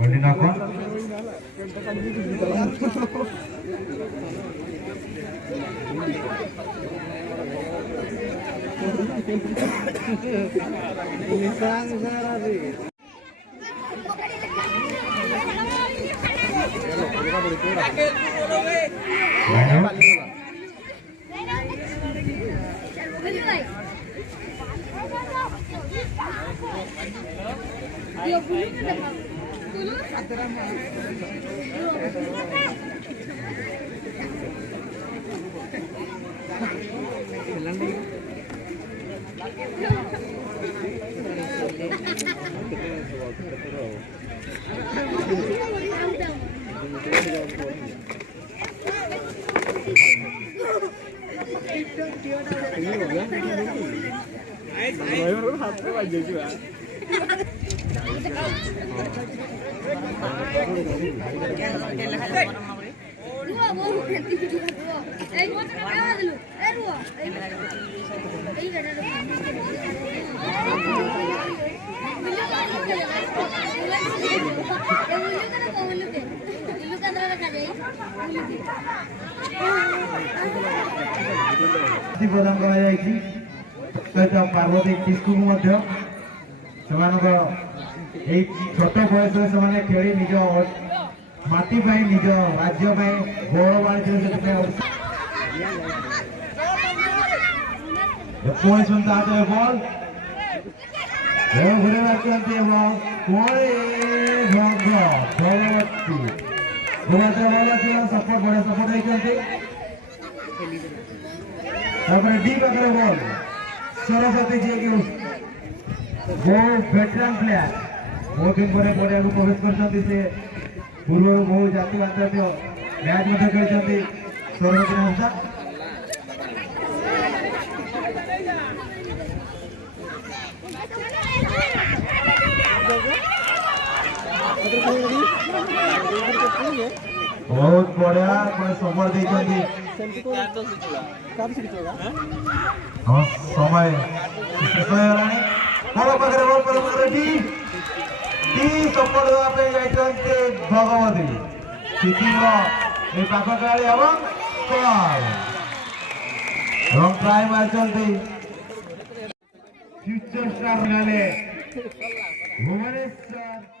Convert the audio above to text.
holding up on. प्रदान सहित पार्वती किस्कू छोट बयस से खेली निज माटी निज राज्य गौरव आनी बॉल सपोर्ट बड़े सपोर्ट डी पाखे बॉल सरस्वती जी की वेटरान प्लेयर बहुत दिन पर पड़िया प्रवेश कर पूर्व बहुत जातीय अंतर्राष्ट्रीय मैच खेलते सरस्वती हंसा बहुत बढ़िया समय देती समय भगवती पाखकाली ट्राई मारते फ्यूचर स्टार भुवनेश्वर।